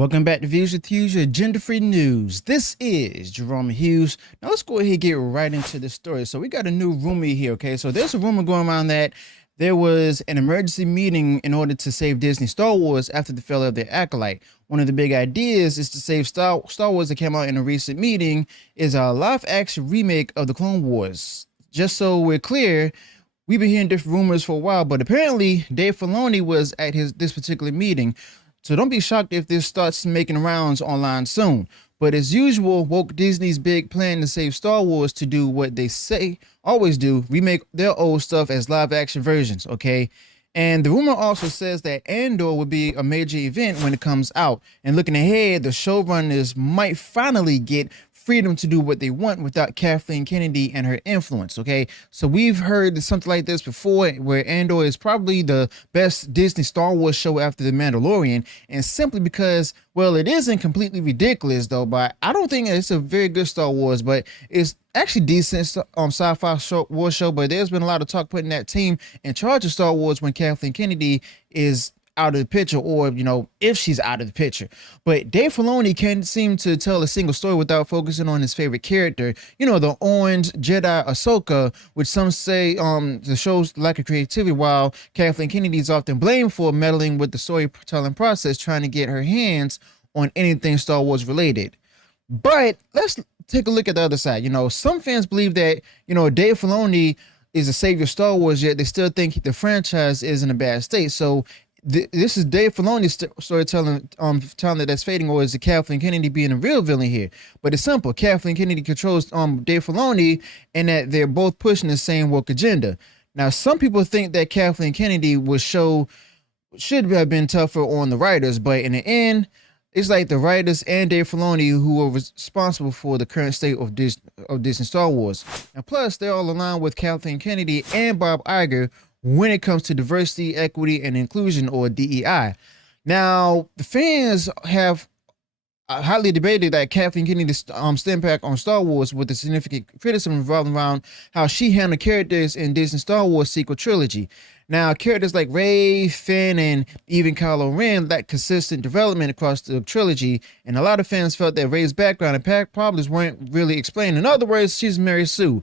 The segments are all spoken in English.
Welcome back to Views with Hughes, your agenda-free news. This is Jerome Hughes. Now let's go ahead and get right into the story. So we got a new rumor here, okay? So there's a rumor going around that there was an emergency meeting in order to save Disney Star Wars after the failure of their Acolyte. One of the big ideas is to save Star Wars that came out in a recent meeting is a live-action remake of the Clone Wars. Just so we're clear, we've been hearing different rumors for a while, but apparently Dave Filoni was at this particular meeting. So don't be shocked if this starts making rounds online soon. But as usual, woke Disney's big plan to save Star Wars to do what they say always do, remake their old stuff as live action versions, okay? And the rumor also says that Andor will be a major event when it comes out. And looking ahead, the showrunners might finally get freedom to do what they want without Kathleen Kennedy and her influence, okay? So we've heard something like this before where Andor is probably the best Disney Star Wars show after The Mandalorian, and simply because, well, it isn't completely ridiculous though, but I don't think it's a very good Star Wars, but it's actually decent sci-fi war show, but there's been a lot of talk putting that team in charge of Star Wars when Kathleen Kennedy is out of the picture, or if she's out of the picture. But Dave Filoni can't seem to tell a single story without focusing on his favorite character, the orange Jedi Ahsoka, which some say the show's lack of creativity, while Kathleen Kennedy is often blamed for meddling with the storytelling process, trying to get her hands on anything Star Wars related. But let's take a look at the other side. Some fans believe that Dave Filoni is a savior of Star Wars, yet they still think the franchise is in a bad state. So this is Dave Filoni's storytelling talent that's fading, or is it Kathleen Kennedy being a real villain here? But it's simple. Kathleen Kennedy controls Dave Filoni, and that they're both pushing the same woke agenda. Now, some people think that Kathleen Kennedy should have been tougher on the writers, but in the end, it's like the writers and Dave Filoni who are responsible for the current state of Disney Star Wars. And plus, they're all aligned with Kathleen Kennedy and Bob Iger when it comes to diversity, equity, and inclusion, or DEI. Now, the fans have highly debated that Kathleen Kennedy's impact on Star Wars, with the significant criticism revolving around how she handled characters in Disney Star Wars sequel trilogy. Now, characters like Rey, Finn, and even Kylo Ren lacked consistent development across the trilogy, and a lot of fans felt that Rey's background and problems weren't really explained. In other words, she's Mary Sue.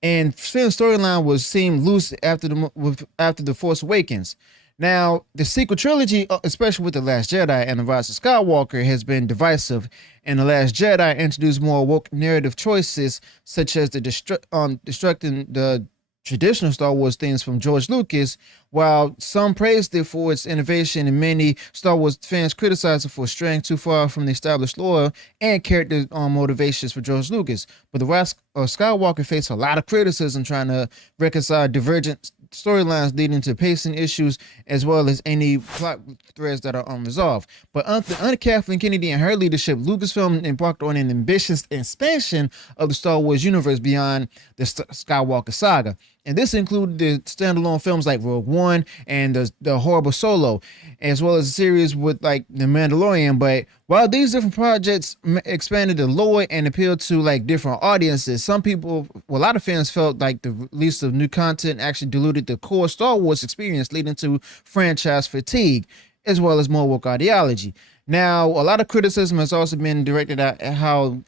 And Finn's storyline seemed loose after the Force Awakens. Now, the sequel trilogy, especially with The Last Jedi and The Rise of Skywalker, has been divisive. And The Last Jedi introduced more woke narrative choices, such as the destructing the traditional Star Wars themes from George Lucas, while some praised it for its innovation and many Star Wars fans criticized it for straying too far from the established lore and character motivations for George Lucas. But The Rise of Skywalker faced a lot of criticism trying to reconcile divergent storylines leading to pacing issues as well as any plot threads that are unresolved. But under Kathleen Kennedy and her leadership, Lucasfilm embarked on an ambitious expansion of the Star Wars universe beyond the Skywalker saga. And this included the standalone films like Rogue One and the horrible Solo, as well as a series with like The Mandalorian. But while these different projects expanded the lore and appealed to like different audiences, a lot of fans felt like the release of new content actually diluted the core Star Wars experience, leading to franchise fatigue, as well as more woke ideology. Now, a lot of criticism has also been directed at how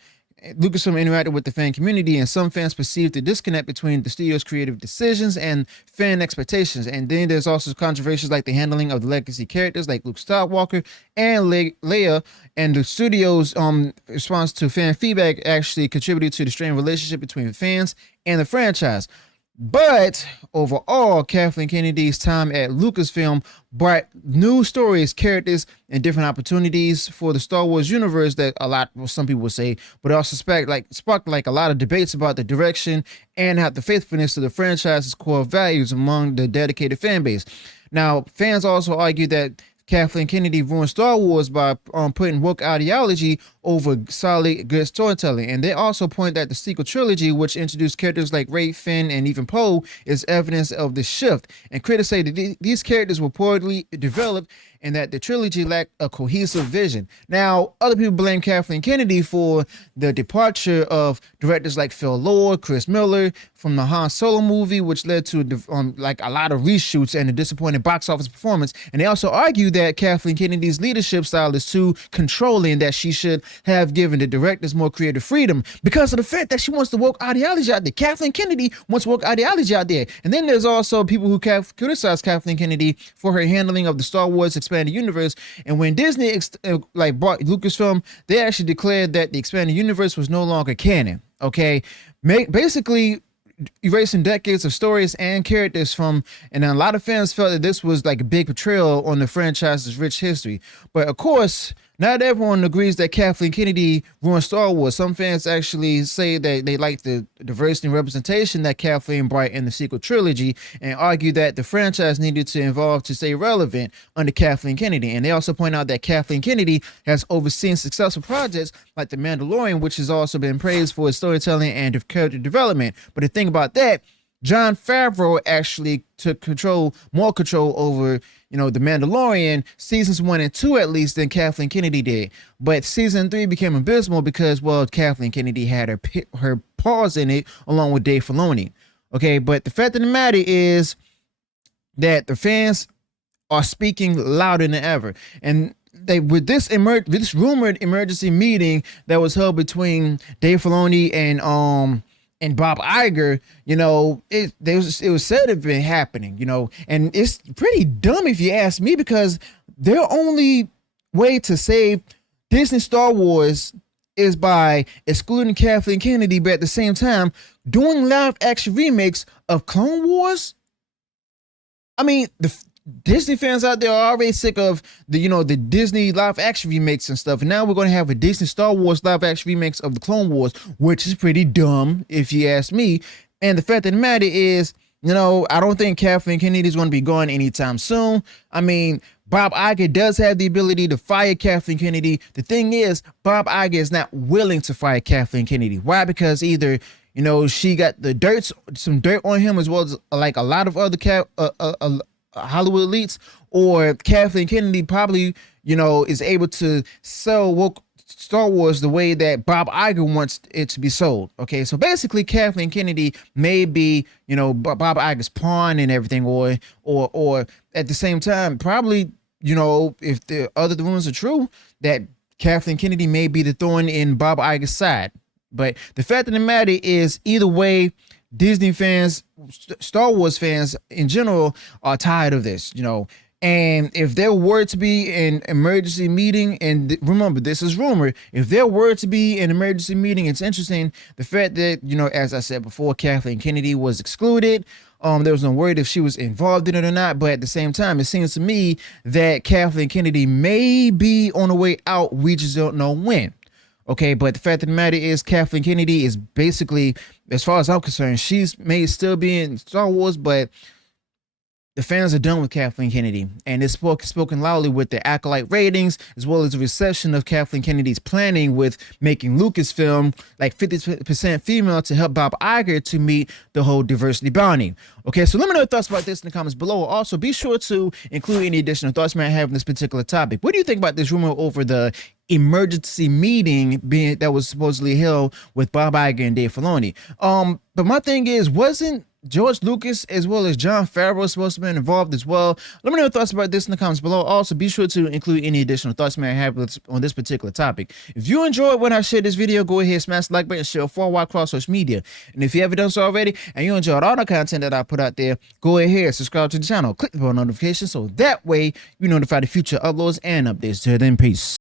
Lucasfilm interacted with the fan community, and some fans perceived the disconnect between the studio's creative decisions and fan expectations. And then there's also controversies like the handling of the legacy characters like Luke Skywalker and Leia, and the studio's response to fan feedback actually contributed to the strained relationship between fans and the franchise. But overall, Kathleen Kennedy's time at Lucasfilm brought new stories, characters, and different opportunities for the Star Wars universe that some people would say, but also sparked a lot of debates about the direction and how the faithfulness to the franchise's core values among the dedicated fan base. Now, fans also argue that Kathleen Kennedy ruined Star Wars by putting woke ideology over solid, good storytelling. And they also point that the sequel trilogy, which introduced characters like Rey, Finn, and even Poe, is evidence of the shift. And critics say that these characters were poorly developed and that the trilogy lacked a cohesive vision. Now, other people blame Kathleen Kennedy for the departure of directors like Filoni, Chris Miller from the Han Solo movie, which led to like a lot of reshoots and a disappointing box office performance. And they also argue that Kathleen Kennedy's leadership style is too controlling, that she should have given the directors more creative freedom because of the fact that she wants to woke ideology out there. Kathleen Kennedy wants woke ideology out there. And then there's also people who criticize Kathleen Kennedy for her handling of the Star Wars expanded universe. And when Disney bought Lucasfilm, they actually declared that the expanded universe was no longer canon. Okay, basically erasing decades of stories and characters from, and a lot of fans felt that this was like a big betrayal on the franchise's rich history. But of course, not everyone agrees that Kathleen Kennedy ruined Star Wars. Some fans actually say that they like the diversity and representation that Kathleen brought in the sequel trilogy, and argue that the franchise needed to evolve to stay relevant under Kathleen Kennedy. And they also point out that Kathleen Kennedy has overseen successful projects like The Mandalorian, which has also been praised for its storytelling and character development. But the thing about that, Jon Favreau actually took more control over, The Mandalorian seasons 1 and 2 at least than Kathleen Kennedy did. But season 3 became abysmal because, well, Kathleen Kennedy had her paws in it along with Dave Filoni. Okay, but the fact of the matter is that the fans are speaking louder than ever, and with this rumored emergency meeting that was held between Dave Filoni and Bob Iger, it was said to have been happening, and it's pretty dumb if you ask me, because their only way to save Disney Star Wars is by excluding Kathleen Kennedy, but at the same time doing live action remakes of Clone Wars. I mean, the Disney fans out there are already sick of the Disney live action remakes and stuff. And now we're going to have a Disney Star Wars live action remakes of the Clone Wars, which is pretty dumb if you ask me. And the fact of the matter is, I don't think Kathleen Kennedy is going to be gone anytime soon. I mean, Bob Iger does have the ability to fire Kathleen Kennedy. The thing is, Bob Iger is not willing to fire Kathleen Kennedy. Why? Because either she got some dirt on him, as well as like a lot of other Hollywood elites, or Kathleen Kennedy probably, is able to sell woke Star Wars the way that Bob Iger wants it to be sold. Okay, so basically Kathleen Kennedy may be, Bob Iger's pawn and everything, or at the same time, probably, if the other rumors are true, that Kathleen Kennedy may be the thorn in Bob Iger's side. But the fact of the matter is, either way, Disney fans, Star Wars fans in general, are tired of this, And if there were to be an emergency meeting, and remember, this is rumor, if there were to be an emergency meeting, it's interesting the fact that, as I said before, Kathleen Kennedy was excluded. There was no word if she was involved in it or not, but at the same time, it seems to me that Kathleen Kennedy may be on the way out. We just don't know when. Okay, but the fact of the matter is, Kathleen Kennedy is basically, as far as I'm concerned, she's may still be in Star Wars, but the fans are done with Kathleen Kennedy, and it's spoken loudly with the Acolyte ratings, as well as the reception of Kathleen Kennedy's planning with making Lucasfilm like 50% female to help Bob Iger to meet the whole diversity bounding. Okay, so let me know your thoughts about this in the comments below. Also, be sure to include any additional thoughts you might have on this particular topic. What do you think about this rumor over the emergency meeting that was supposedly held with Bob Iger and Dave Filoni? But my thing is, wasn't George Lucas as well as Jon Favreau supposed to be involved as well? Let me know your thoughts about this in the comments below. Also, be sure to include any additional thoughts you may have on this particular topic. If you enjoyed when I shared this video, go ahead, smash the like button, share far wide across social media. And if you haven't done so already, and you enjoyed all the content that I put out there, go ahead, subscribe to the channel, click the bell notification, so that way you notify the future uploads and updates. Till then, peace.